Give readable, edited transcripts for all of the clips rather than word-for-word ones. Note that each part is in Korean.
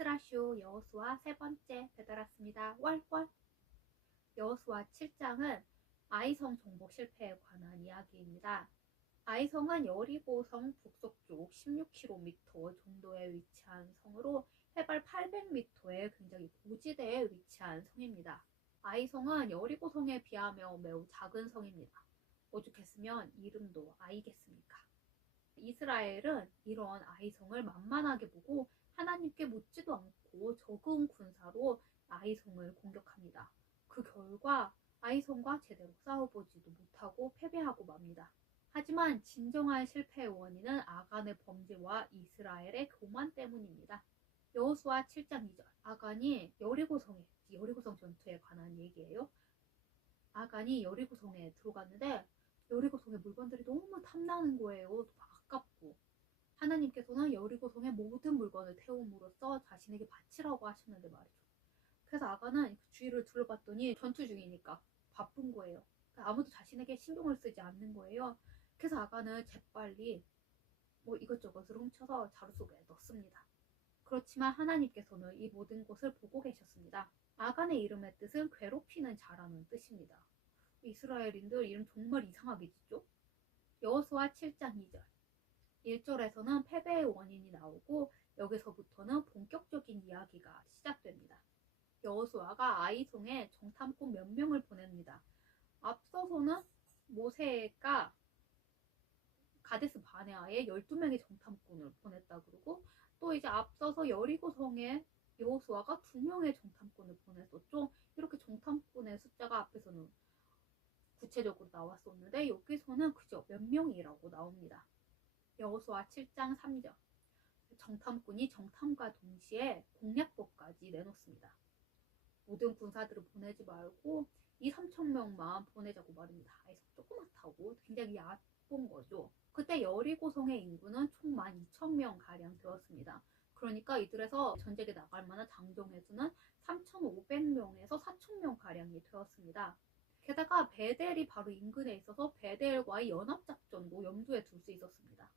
에스드라쇼 여호수아 세 번째 배달 왔습니다. 왈왈. 여호수아 7장은 아이성 정복 실패에 관한 이야기입니다. 아이성은 여리고성 북서쪽 16km 정도에 위치한 성으로 해발 800m의 굉장히 고지대에 위치한 성입니다. 아이성은 여리고성에 비하며 매우 작은 성입니다. 오죽했으면 이름도 아이겠습니까? 이스라엘은 이런 아이성을 만만하게 보고 하나님께 묻지도 않고 적은 군사로 아이성을 공격합니다. 그 결과 아이성과 제대로 싸워보지도 못하고 패배하고 맙니다. 하지만 진정한 실패의 원인은 아간의 범죄와 이스라엘의 교만 때문입니다. 여호수아 7장 2절, 아간이 여리고성 전투에 관한 얘기예요. 아간이 여리고성에 들어갔는데 여리고성의 물건들이 너무 탐나는 거예요. 아깝고. 하나님께서는 여리고성의 모든 물건을 태움으로써 자신에게 바치라고 하셨는데 말이죠. 그래서 아간은 주위를 둘러봤더니 전투 중이니까 바쁜 거예요. 아무도 자신에게 신경을 쓰지 않는 거예요. 그래서 아간은 재빨리 이것저것을 훔쳐서 자루 속에 넣습니다. 그렇지만 하나님께서는 이 모든 것을 보고 계셨습니다. 아간의 이름의 뜻은 괴롭히는 자라는 뜻입니다. 이스라엘인들 이름 정말 이상하게 짓죠? 여호수아 7장 2절. 1절에서는 패배의 원인이 나오고 여기서부터는 본격적인 이야기가 시작됩니다. 여호수아가 아이성에 정탐꾼 몇 명을 보냅니다. 앞서서는 모세가 가데스 바네아에 12명의 정탐꾼을 보냈다 그러고 또 이제 앞서서 여리고성에 여호수아가 2명의 정탐꾼을 보냈었죠. 이렇게 정탐꾼의 숫자가 앞에서는 구체적으로 나왔었는데 여기서는 그저 몇 명이라고 나옵니다. 여호수아 7장 3절. 정탐꾼이 정탐과 동시에 공략법까지 내놓습니다. 모든 군사들을 보내지 말고 2-3천 명만 보내자고 말입니다. 아이성 조그맣다고 굉장히 얕본 거죠. 그때 여리고성의 인구는 총 12,000명 가량 되었습니다. 그러니까 이들에서 전쟁에 나갈 만한 장정의 수는 3,500명에서 4,000명 가량이 되었습니다. 게다가 베델이 바로 인근에 있어서 베델과의 연합작전도 염두에 둘 수 있었습니다.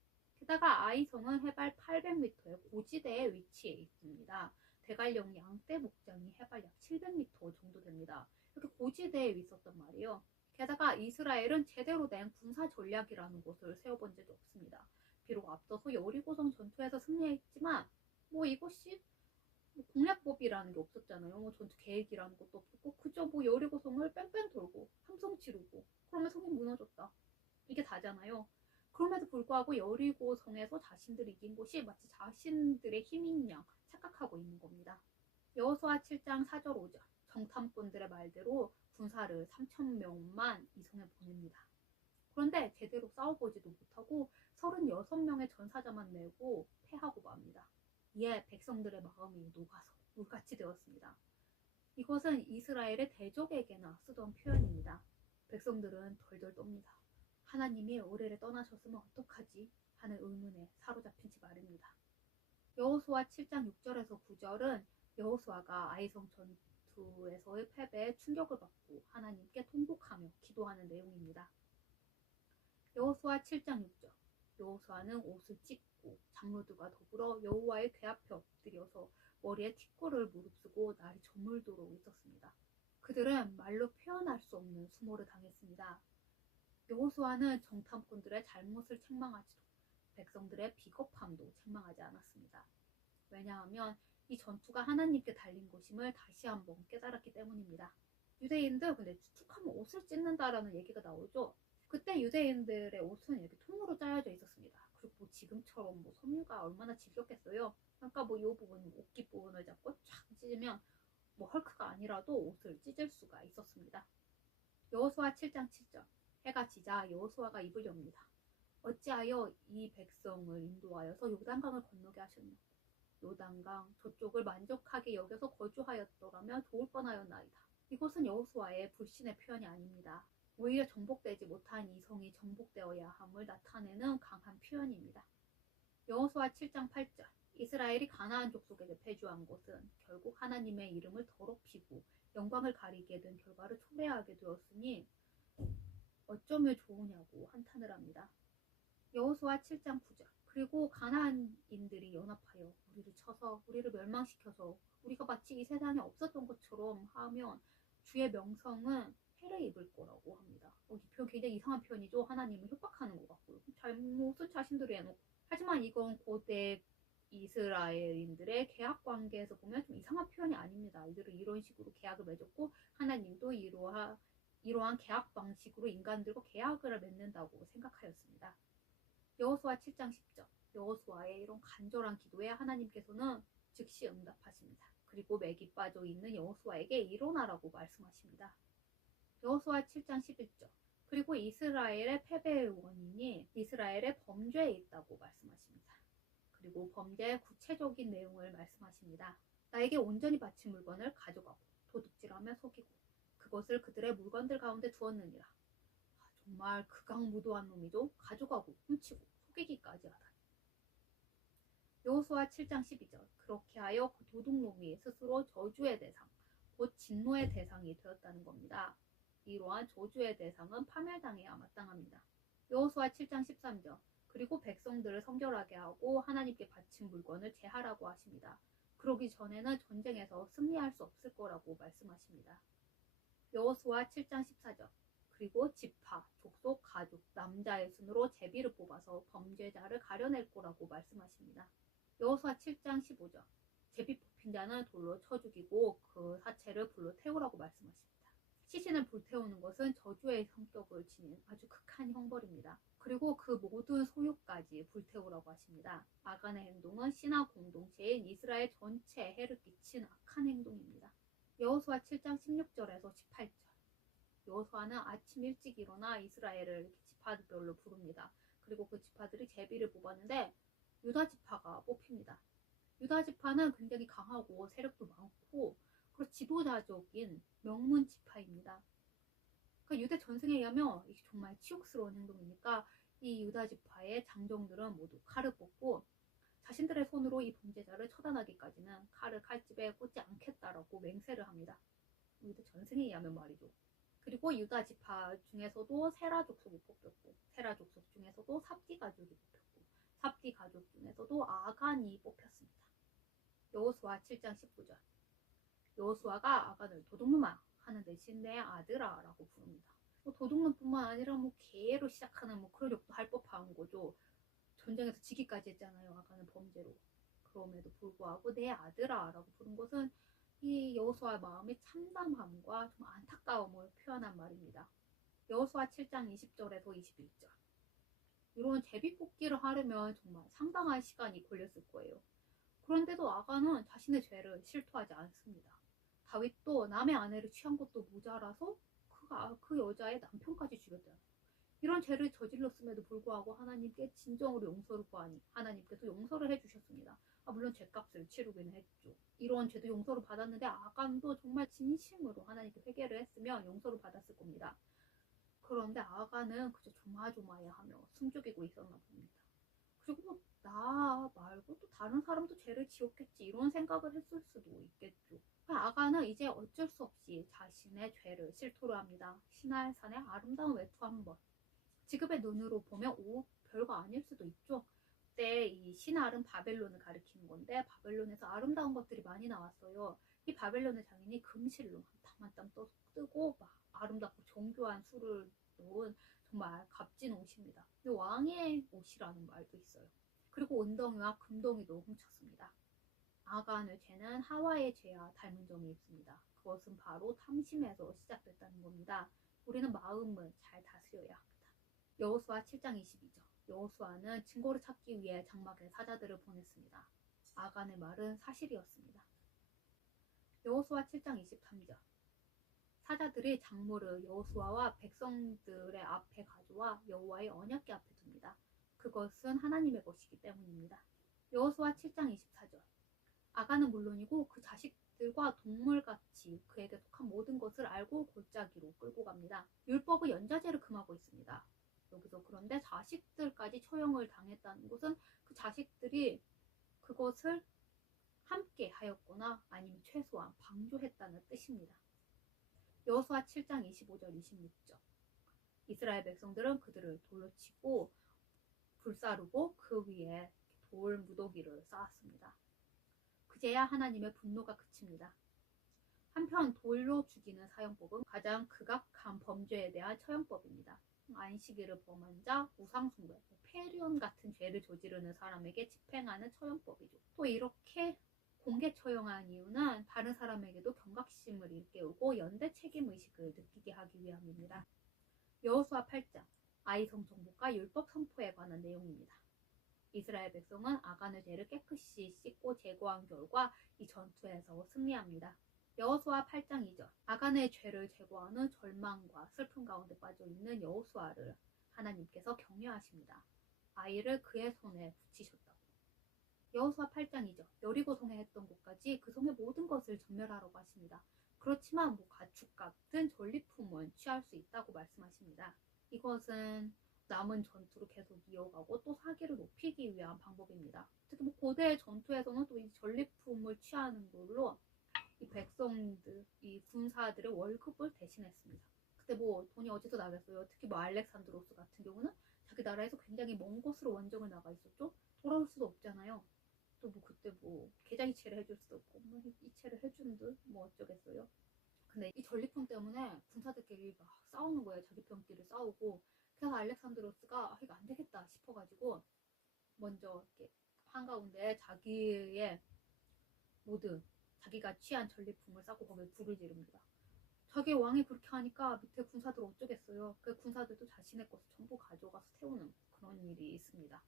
게다가 아이성은 해발 800m의 고지대에 위치해 있습니다. 대관령 양떼 목장이 해발 약 700m 정도 됩니다. 이렇게 고지대에 있었단 말이에요. 게다가 이스라엘은 제대로 된 군사 전략이라는 것을 세워본 적이 없습니다. 비록 앞서서 여리고성 전투에서 승리했지만 이것이 공략법이라는 게 없었잖아요. 전투 계획이라는 것도 없었고 그저 여리고성을 뺑뺑 돌고 함성 지르고 그러면 성이 무너졌다. 이게 다잖아요. 그럼에도 불구하고 여리고성에서 자신들이 이긴 것이 마치 자신들의 힘인 양 착각하고 있는 겁니다. 여호수아 7장 4절 5절. 정탐꾼들의 말대로 군사를 3,000명만 이 성에 보냅니다. 그런데 제대로 싸워보지도 못하고 36명의 전사자만 내고 패하고 맙니다. 이에 백성들의 마음이 녹아서 물같이 되었습니다. 이것은 이스라엘의 대적에게나 쓰던 표현입니다. 백성들은 덜덜 떱니다. 하나님이 우리를 떠나셨으면 어떡하지? 하는 의문에 사로잡힌 지 말입니다. 여호수아 7장 6절에서 9절은 여호수아가 아이성 전투에서의 패배에 충격을 받고 하나님께 통곡하며 기도하는 내용입니다. 여호수아 7장 6절. 여호수아는 옷을 찢고 장로들과 더불어 여호와의 궤 앞에 엎드려서 머리에 티끌을 무릅쓰고 날이 저물도록 있었습니다. 그들은 말로 표현할 수 없는 수모를 당했습니다. 여호수아는 정탐꾼들의 잘못을 책망하지도 백성들의 비겁함도 책망하지 않았습니다. 왜냐하면 이 전투가 하나님께 달린 것임을 다시 한번 깨달았기 때문입니다. 유대인들 근데 추측하면 옷을 찢는다라는 얘기가 나오죠. 그때 유대인들의 옷은 이렇게 통으로 짜여져 있었습니다. 그리고 지금처럼 섬유가 얼마나 질겼겠어요. 그러니까 이 부분 옷깃 부분을 잡고 쫙 찢으면 헐크가 아니라도 옷을 찢을 수가 있었습니다. 여호수아 7장 7절. 해가 지자 여호수아가 입을 엽니다. 어찌하여 이 백성을 인도하여서 요단강을 건너게 하셨냐. 요단강 저쪽을 만족하게 여겨서 거주하였더라면 좋을 뻔하였나이다. 이것은 여호수아의 불신의 표현이 아닙니다. 오히려 정복되지 못한 이 성이 정복되어야 함을 나타내는 강한 표현입니다. 여호수아 7장 8절. 이스라엘이 가나안 족속에게 패주한 것은 결국 하나님의 이름을 더럽히고 영광을 가리게 된 결과를 초래하게 되었으니 어쩌면 좋으냐고 한탄을 합니다. 여호수아 7장 9절. 그리고 가나안인들이 연합하여 우리를 쳐서 우리를 멸망시켜서 우리가 마치 이 세상에 없었던 것처럼 하면 주의 명성은 해를 입을 거라고 합니다. 이 표현 굉장히 이상한 표현이죠. 하나님을 협박하는 것 같고요. 잘못은 자신들이 해놓고. 하지만 이건 고대 이스라엘인들의 계약 관계에서 보면 좀 이상한 표현이 아닙니다. 이들은 이런 식으로 계약을 맺었고 하나님도 이러한 계약 방식으로 인간들과 계약을 맺는다고 생각하였습니다. 여호수아 7장 10절. 여호수아의 이런 간절한 기도에 하나님께서는 즉시 응답하십니다. 그리고 맥이 빠져 있는 여호수아에게 일어나라고 말씀하십니다. 여호수아 7장 11절. 그리고 이스라엘의 패배의 원인이 이스라엘의 범죄에 있다고 말씀하십니다. 그리고 범죄의 구체적인 내용을 말씀하십니다. 나에게 온전히 바친 물건을 가져가고 도둑질하며 속이고 그것을 그들의 물건들 가운데 두었느니라. 정말 극악무도한 놈이죠. 가져가고 훔치고 속이기까지 하다니. 여호수아 7장 12절. 그렇게 하여 그 도둑놈이 스스로 저주의 대상, 곧 진노의 대상이 되었다는 겁니다. 이러한 저주의 대상은 파멸당해야 마땅합니다. 여호수아 7장 13절. 그리고 백성들을 성결하게 하고 하나님께 바친 물건을 제하라고 하십니다. 그러기 전에는 전쟁에서 승리할 수 없을 거라고 말씀하십니다. 여호수아 7장 14절. 그리고 지파, 족속, 가족, 남자의 순으로 제비를 뽑아서 범죄자를 가려낼 거라고 말씀하십니다. 여호수아 7장 15절. 제비 뽑힌 자는 돌로 쳐 죽이고 그 사체를 불로 태우라고 말씀하십니다. 시신을 불태우는 것은 저주의 성격을 지닌 아주 극한 형벌입니다. 그리고 그 모든 소유까지 불태우라고 하십니다. 아간의 행동은 신하 공동체인 이스라엘 전체에 해를 끼친 악한 행동입니다. 여호수아 7장 16절에서 18절. 여호수아는 아침 일찍 일어나 이스라엘을 지파별로 부릅니다. 그리고 그 지파들이 제비를 뽑았는데 유다 지파가 뽑힙니다. 유다 지파는 굉장히 강하고 세력도 많고 그리고 지도자적인 명문 지파입니다. 그러니까 유대 전승에 의하면 이게 정말 치욕스러운 행동이니까 이 유다 지파의 장정들은 모두 칼을 뽑고 자신들의 손으로 이 범죄자를 처단하기까지는 칼을 칼집에 꽂지 않겠다라고 맹세를 합니다. 유대 전승에 의하면 말이죠. 그리고 유다 지파 중에서도 세라 족속이 뽑혔고 세라 족속 중에서도 삽디 가족이 뽑혔고 삽디 가족 중에서도 아간이 뽑혔습니다. 여호수아 7장 19절. 여호수아가 아간을 도둑놈아 하는 대신 내 아들아 라고 부릅니다. 도둑놈뿐만 아니라 개로 시작하는 그런 욕도 할 법한 거죠. 전쟁에서 지기까지 했잖아요. 아간은 범죄로. 그럼에도 불구하고 내 아들아 라고 부른 것은 이 여호수아의 마음의 참담함과 좀 안타까움을 표현한 말입니다. 여호수아 7장 20절에서 21절. 이런 제비 뽑기를 하려면 정말 상당한 시간이 걸렸을 거예요. 그런데도 아간은 자신의 죄를 실토하지 않습니다. 다윗도 남의 아내를 취한 것도 모자라서 그 여자의 남편까지 죽였잖아요. 이런 죄를 저질렀음에도 불구하고 하나님께 진정으로 용서를 구하니 하나님께서 용서를 해주셨습니다. 물론 죄값을 치르기는 했죠. 이런 죄도 용서를 받았는데 아간도 정말 진심으로 하나님께 회개를 했으면 용서를 받았을 겁니다. 그런데 아간은 그저 조마조마해하며 숨죽이고 있었나 봅니다. 그리고 나 말고 또 다른 사람도 죄를 지었겠지 이런 생각을 했을 수도 있겠죠. 아간은 이제 어쩔 수 없이 자신의 죄를 실토를 합니다. 시나의 산의 아름다운 외투 한 번. 지금의 눈으로 보면 별거 아닐 수도 있죠. 그때 이 신할은 바벨론을 가리키는 건데 바벨론에서 아름다운 것들이 많이 나왔어요. 이 바벨론의 장인이 금실로 한 땀 한 땀 뜨고 막 아름답고 정교한 술을 놓은 정말 값진 옷입니다. 왕의 옷이라는 말도 있어요. 그리고 은덩이와 금덩이도 훔쳤습니다. 아간의 죄는 하와의 죄와 닮은 점이 있습니다. 그것은 바로 탐심에서 시작됐다는 겁니다. 우리는 마음을 잘 다스려야 합니다. 여호수아 7장 22절. 여호수아는 증거를 찾기 위해 장막에 사자들을 보냈습니다. 아간의 말은 사실이었습니다. 여호수아 7장 23절. 사자들이 작물을 여호수아와 백성들의 앞에 가져와 여호와의 언약궤 앞에 둡니다. 그것은 하나님의 것이기 때문입니다. 여호수아 7장 24절. 아간은 물론이고 그 자식들과 동물같이 그에게 속한 모든 것을 알고 골짜기로 끌고 갑니다. 율법의 연자제를 금하고 있습니다. 여기서 그런데 자식들까지 처형을 당했다는 것은 그 자식들이 그것을 함께 하였거나 아니면 최소한 방조했다는 뜻입니다. 여호수아 7장 25절 26절. 이스라엘 백성들은 그들을 돌로 치고 불사르고 그 위에 돌 무더기를 쌓았습니다. 그제야 하나님의 분노가 그칩니다. 한편 돌로 죽이는 사형법은 가장 극악한 범죄에 대한 처형법입니다. 안식일을 범한 자, 우상숭배, 폐륜 같은 죄를 저지르는 사람에게 집행하는 처형법이죠. 또 이렇게 공개 처형한 이유는 다른 사람에게도 경각심을 일깨우고 연대 책임의식을 느끼게 하기 위함입니다. 여호수아 8장, 아이성 정복과 율법 선포에 관한 내용입니다. 이스라엘 백성은 아간의 죄를 깨끗이 씻고 제거한 결과 이 전투에서 승리합니다. 여호수아 8장 2절, 아간의 죄를 제거하는 절망과 슬픔 가운데 빠져있는 여호수아를 하나님께서 격려하십니다. 아이를 그의 손에 붙이셨다고. 여호수아 8장 2절, 여리고 성에 했던 곳까지 그 성의 모든 것을 전멸하라고 하십니다. 그렇지만 가축 같은 전리품은 취할 수 있다고 말씀하십니다. 이것은 남은 전투를 계속 이어가고 또 사기를 높이기 위한 방법입니다. 특히 고대 전투에서는 또 이 전리품을 취하는 걸로 이 백성들, 이 군사들의 월급을 대신했습니다. 그때 돈이 어디서 나겠어요? 특히 알렉산드로스 같은 경우는 자기 나라에서 굉장히 먼 곳으로 원정을 나가 있었죠. 돌아올 수도 없잖아요. 또 그때 계좌이체를 해줄 수도 없고 이체를 해주는 듯 어쩌겠어요. 근데 이 전리품 때문에 군사들끼리 막 싸우는 거예요. 자기 편끼리 싸우고. 그래서 알렉산드로스가 이거 안 되겠다 싶어가지고 먼저 이렇게 한가운데 자기의 모든 자기가 취한 전리품을 싸고 거기에 불을 지릅니다. 자기 왕이 그렇게 하니까 밑에 군사들 어쩌겠어요. 그 군사들도 자신의 것을 전부 가져가서 태우는 그런 일이 있습니다.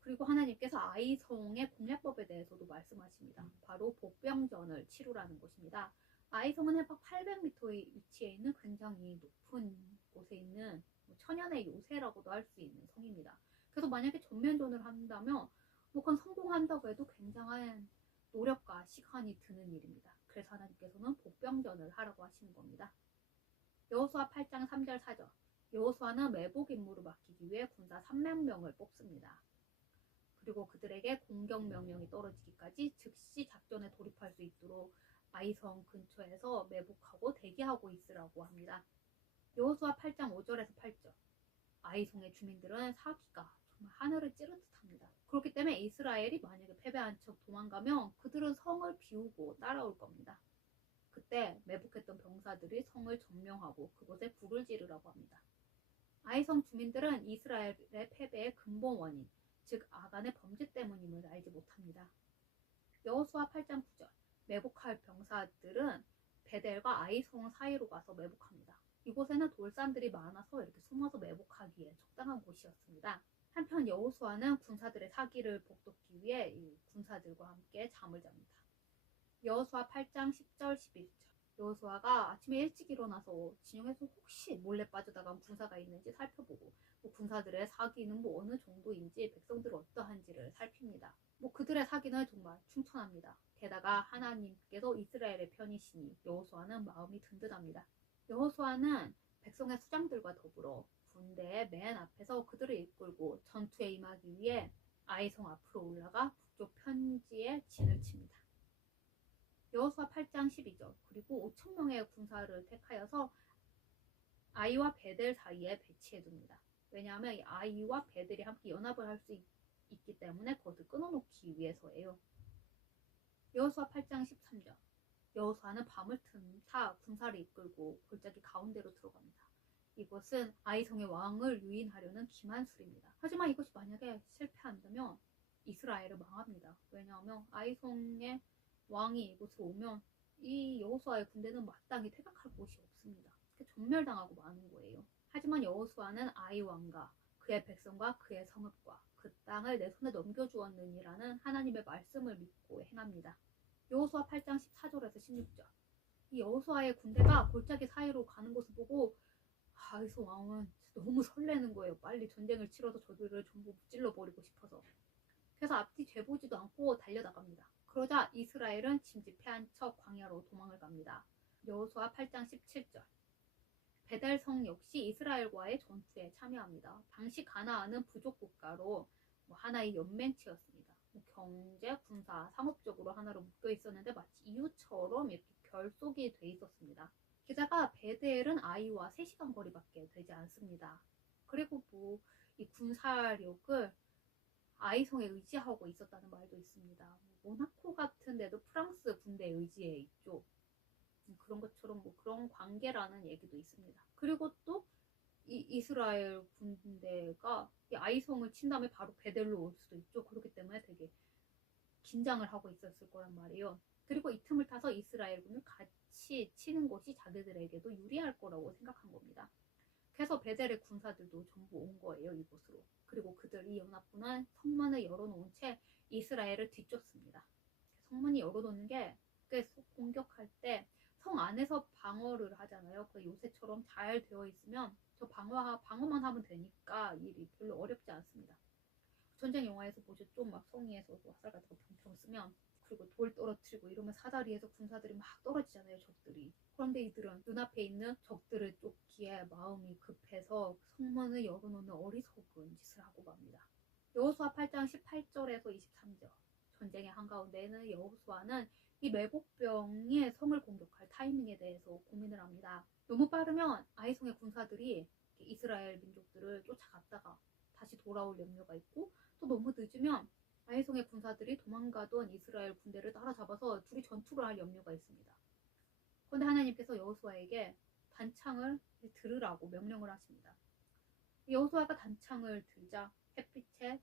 그리고 하나님께서 아이성의 공략법에 대해서도 말씀하십니다. 바로 복병전을 치루라는 것입니다. 아이성은 해발 800m에 위치해 있는 굉장히 높은 곳에 있는 천연의 요새라고도 할 수 있는 성입니다. 그래서 만약에 전면전을 한다면 그건 성공한다고 해도 굉장한 노력과 시간이 드는 일입니다. 그래서 하나님께서는 복병전을 하라고 하시는 겁니다. 여호수아 8장 3절 4절, 여호수아는 매복 임무를 맡기기 위해 군사 3만 명을 뽑습니다. 그리고 그들에게 공격 명령이 떨어지기까지 즉시 작전에 돌입할 수 있도록 아이성 근처에서 매복하고 대기하고 있으라고 합니다. 여호수아 8장 5절에서 8절, 아이성의 주민들은 사기가 정말 하늘을 찌를 듯합니다. 그렇기 때문에 이스라엘이 만약에 패배한 척 도망가면 그들은 성을 비우고 따라올 겁니다. 그때 매복했던 병사들이 성을 점령하고 그곳에 불을 지르라고 합니다. 아이성 주민들은 이스라엘의 패배의 근본 원인, 즉 아간의 범죄 때문임을 알지 못합니다. 여호수아 8장 9절, 매복할 병사들은 베델과 아이성 사이로 가서 매복합니다. 이곳에는 돌산들이 많아서 이렇게 숨어서 매복하기에 적당한 곳이었습니다. 한편 여호수아는 군사들의 사기를 복돋기 위해 이 군사들과 함께 잠을 잡니다. 여호수아 8장 10절 11절, 여호수아가 아침에 일찍 일어나서 진영에서 혹시 몰래 빠져나간 군사가 있는지 살펴보고 군사들의 사기는 어느 정도인지 백성들은 어떠한지를 살핍니다. 그들의 사기는 정말 충천합니다. 게다가 하나님께서 이스라엘의 편이시니 여호수아는 마음이 든든합니다. 여호수아는 백성의 수장들과 더불어 군대의 맨 앞에서 그들을 이끌고 전투에 임하기 위해 아이성 앞으로 올라가 북쪽 편지에 진을 칩니다. 여호수아 8장 12절, 그리고 5,000명의 군사를 택하여서 아이와 베델 사이에 배치해둡니다. 왜냐하면 이 아이와 베델이 함께 연합을 할 수 있기 때문에 그것을 끊어놓기 위해서예요. 여호수아 8장 13절, 여호수아는 밤을 틈타 군사를 이끌고 골짜기 가운데로 들어갑니다. 이것은 아이성의 왕을 유인하려는 기만술입니다. 하지만 이것이 만약에 실패한다면 이스라엘은 망합니다. 왜냐하면 아이성의 왕이 이곳으로 오면 이 여호수아의 군대는 마땅히 퇴각할 곳이 없습니다. 전멸당하고 마는 거예요. 하지만 여호수아는 아이 왕과 그의 백성과 그의 성읍과 그 땅을 내 손에 넘겨주었느니라는 하나님의 말씀을 믿고 행합니다. 여호수아 8장 14절에서 16절, 이 여호수아의 군대가 골짜기 사이로 가는 것을 보고 아이성 왕은 너무 설레는 거예요. 빨리 전쟁을 치러서 저들을 전부 무찔러버리고 싶어서. 그래서 앞뒤 재보지도 않고 달려나갑니다. 그러자 이스라엘은 짐짓 패한 척 광야로 도망을 갑니다. 여호수아 8장 17절, 베델성 역시 이스라엘과의 전투에 참여합니다. 당시 가나안은 부족 국가로 하나의 연맹체였습니다. 경제, 군사, 상업적으로 하나로 묶여 있었는데 마치 이웃처럼 이렇게 결속이 돼 있었습니다. 게다가 베델은 아이와 3시간 거리밖에 되지 않습니다. 그리고 이 군사력을 아이성에 의지하고 있었다는 말도 있습니다. 모나코 같은 데도 프랑스 군대에 의지해 있죠. 그런 것처럼 뭐 그런 관계라는 얘기도 있습니다. 그리고 또 이 이스라엘 군대가 이 아이성을 친 다음에 바로 베델로 올 수도 있죠. 그렇기 때문에 되게 긴장을 하고 있었을 거란 말이에요. 그리고 이 틈을 타서 이스라엘군을 같이 치는 것이 자기들에게도 유리할 거라고 생각한 겁니다. 그래서 베델의 군사들도 전부 온 거예요, 이곳으로. 그리고 그들 이 연합군은 성문을 열어놓은 채 이스라엘을 뒤쫓습니다. 성문이 열어놓는 게 계속 공격할 때 성 안에서 방어를 하잖아요. 그 요새처럼 잘 되어 있으면 저 방어만 하면 되니까 일이 별로 어렵지 않습니다. 전쟁 영화에서 보셨죠? 막 성위에서 화살 같은 거 평평 쓰면 그리고 돌 떨어뜨리고 이러면 사다리에서 군사들이 막 떨어지잖아요, 적들이. 그런데 이들은 눈앞에 있는 적들을 쫓기에 마음이 급해서 성문을 열어놓는 어리석은 짓을 하고 맙니다. 여호수아 8장 18절에서 23절. 전쟁의 한가운데에는 여호수아는 이 매복병이 성을 공격할 타이밍에 대해서 고민을 합니다. 너무 빠르면 아이성의 군사들이 이스라엘 민족들을 쫓아갔다가 다시 돌아올 염려가 있고, 또 너무 늦으면 아이성의 군사들이 도망가던 이스라엘 군대를 따라잡아서 둘이 전투를 할 염려가 있습니다. 그런데 하나님께서 여호수아에게 단창을 들으라고 명령을 하십니다. 여호수아가 단창을 들자 햇빛에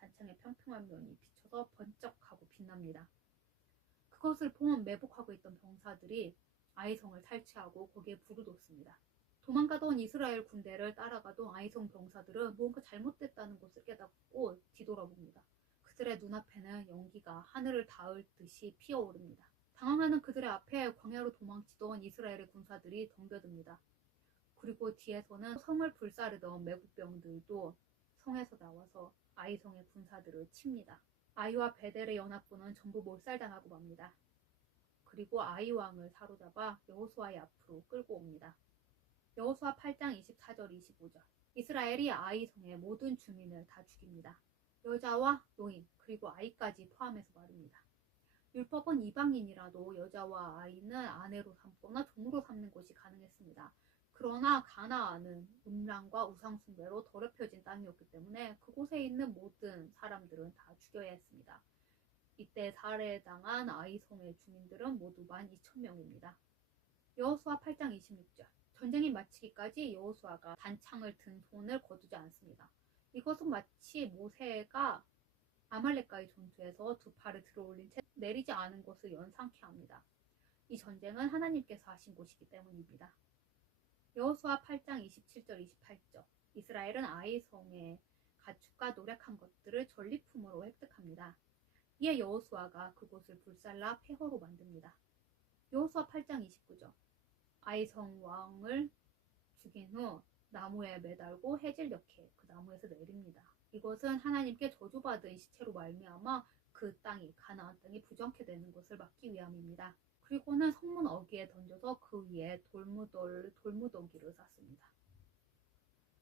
단창의 평평한 면이 비쳐서 번쩍하고 빛납니다. 그것을 본 매복하고 있던 병사들이 아이성을 탈취하고 거기에 불을 뒀습니다. 도망가던 이스라엘 군대를 따라가던 아이성 병사들은 뭔가 잘못됐다는 것을 깨닫고 뒤돌아봅니다. 그들의 눈앞에는 연기가 하늘을 닿을 듯이 피어오릅니다. 당황하는 그들의 앞에 광야로 도망치던 이스라엘의 군사들이 덤벼듭니다. 그리고 뒤에서는 성을 불사르던 매국병들도 성에서 나와서 아이성의 군사들을 칩니다. 아이와 베델의 연합군은 전부 몰살당하고 맙니다. 그리고 아이 왕을 사로잡아 여호수아의 앞으로 끌고 옵니다. 여호수아 8장 24절 25절. 이스라엘이 아이성의 모든 주민을 다 죽입니다. 여자와 노인 그리고 아이까지 포함해서 말입니다. 율법은 이방인이라도 여자와 아이는 아내로 삼거나 종으로 삼는 것이 가능했습니다. 그러나 가나안은 음란과 우상숭배로 더럽혀진 땅이었기 때문에 그곳에 있는 모든 사람들은 다 죽여야 했습니다. 이때 살해당한 아이성의 주민들은 모두 12,000명입니다. 여호수아 8장 26절. 전쟁이 마치기까지 여호수아가 단창을 든 손을 거두지 않습니다. 이것은 마치 모세가 아말렉과의 전투에서 두 팔을 들어올린 채 내리지 않은 것을 연상케 합니다. 이 전쟁은 하나님께서 하신 것이기 때문입니다. 여호수아 8장 27절 28절. 이스라엘은 아이성의 가축과 노력한 것들을 전리품으로 획득합니다. 이에 여호수아가 그곳을 불살라 폐허로 만듭니다. 여호수아 8장 29절. 아이성 왕을 죽인 후 나무에 매달고 해질녘에 그 나무에서 내립니다. 이것은 하나님께 저주받은 시체로 말미암아 그 땅이 가나안 땅이 부정케 되는 것을 막기 위함입니다. 그리고는 성문 어귀에 던져서 그 위에 돌무더기를 쌓습니다.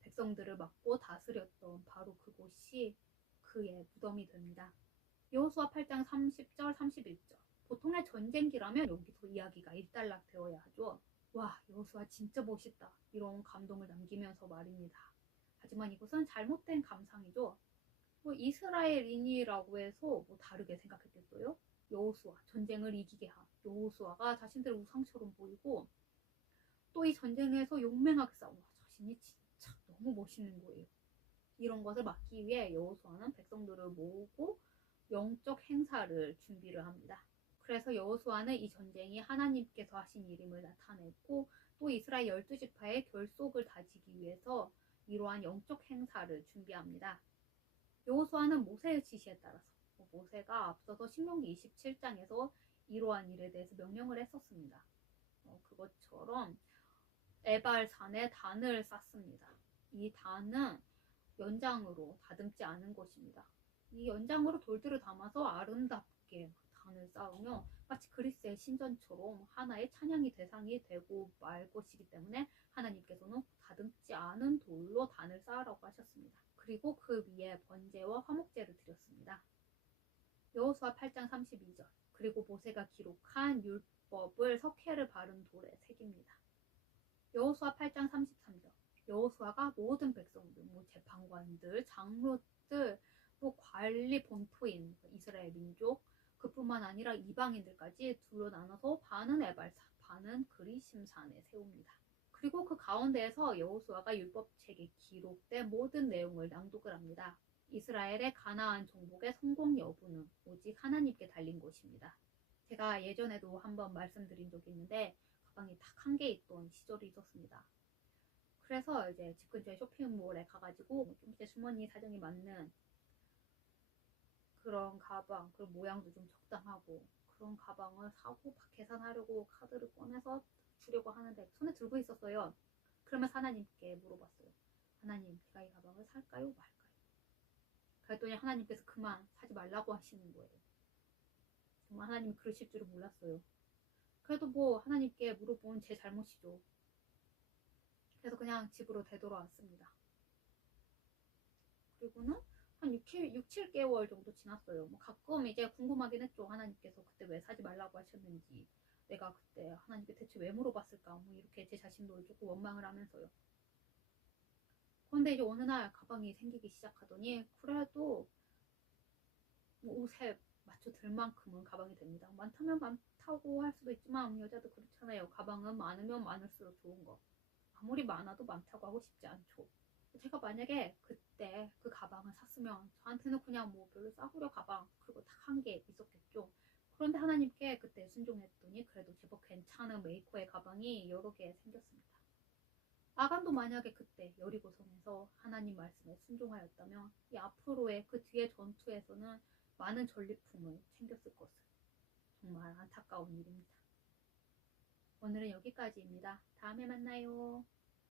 백성들을 막고 다스렸던 바로 그곳이 그의 무덤이 됩니다. 여호수아 8장 30절 31절. 보통의 전쟁기라면 여기서 이야기가 일단락 되어야 하죠. 와, 여호수아 진짜 멋있다. 이런 감동을 남기면서 말입니다. 하지만 이것은 잘못된 감상이죠. 이스라엘인이라고 해서 다르게 생각했겠어요? 여호수아, 전쟁을 이기게 한 여호수아가 자신들을 우상처럼 보이고 또 이 전쟁에서 용맹하게 싸워 자신이 진짜 너무 멋있는 거예요. 이런 것을 막기 위해 여호수아는 백성들을 모으고 영적 행사를 준비를 합니다. 그래서 여호수아는 이 전쟁이 하나님께서 하신 일임을 나타냈고 또 이스라엘 12지파의 결속을 다지기 위해서 이러한 영적 행사를 준비합니다. 여호수아는 모세의 지시에 따라서 모세가 앞서서 신명기 27장에서 이러한 일에 대해서 명령을 했었습니다. 그것처럼 에발산에 단을 쌓습니다. 이 단은 연장으로 다듬지 않은 것입니다. 이 연장으로 돌들을 담아서 아름답게 단을 쌓으며 마치 그리스의 신전처럼 하나의 찬양의 대상이 되고 말 것이기 때문에 하나님께서는 다듬지 않은 돌로 단을 쌓으라고 하셨습니다. 그리고 그 위에 번제와 화목제를 드렸습니다. 여호수아 8장 32절. 그리고 모세가 기록한 율법을 석회를 바른 돌에 새깁니다. 여호수아 8장 33절. 여호수아가 모든 백성들, 뭐 재판관들, 장로들, 뭐 관리 본토인 이스라엘 민족, 그뿐만 아니라 이방인들까지 둘로 나눠서 반은 에발산, 반은 그리심산에 세웁니다. 그리고 그 가운데에서 여호수아가 율법책에 기록된 모든 내용을 낭독을 합니다. 이스라엘의 가나안 정복의 성공 여부는 오직 하나님께 달린 것입니다. 제가 예전에도 한번 말씀드린 적이 있는데 가방이 딱 한 개 있던 시절이 있었습니다. 그래서 이제 집 근처에 쇼핑몰에 가가지고 좀 제 주머니 사정이 맞는 그런 가방, 그리고 모양도 좀 적당하고 그런 가방을 사고 계산하려고 카드를 꺼내서 주려고 하는데 손에 들고 있었어요. 그러면서 하나님께 물어봤어요. 하나님, 제가 이 가방을 살까요, 말까요? 그랬더니 하나님께서 그만 사지 말라고 하시는 거예요. 정말 하나님이 그러실 줄은 몰랐어요. 그래도 뭐 하나님께 물어본 제 잘못이죠. 그래서 그냥 집으로 되돌아왔습니다. 그리고는 한 6, 7개월 정도 지났어요. 뭐 가끔 이제 궁금하긴 했죠. 하나님께서 그때 왜 사지 말라고 하셨는지, 내가 그때 하나님께 대체 왜 물어봤을까, 뭐 이렇게 제 자신도 조금 원망을 하면서요. 그런데 이제 어느 날 가방이 생기기 시작하더니 그래도 뭐 옷에 맞춰 들 만큼은 가방이 됩니다. 많다면 많다고 할 수도 있지만 여자도 그렇잖아요. 가방은 많으면 많을수록 좋은 거. 아무리 많아도 많다고 하고 싶지 않죠. 제가 만약에 그때 그 가방을 샀으면 저한테는 그냥 뭐 별로 싸구려 가방 그리고 딱 한 개 있었겠죠. 그런데 하나님께 그때 순종했더니 그래도 제법 괜찮은 메이커의 가방이 여러 개 생겼습니다. 아간도 만약에 그때 여리고성에서 하나님 말씀에 순종하였다면 이 앞으로의 그 뒤의 전투에서는 많은 전리품을 챙겼을 것을. 정말 안타까운 일입니다. 오늘은 여기까지입니다. 다음에 만나요.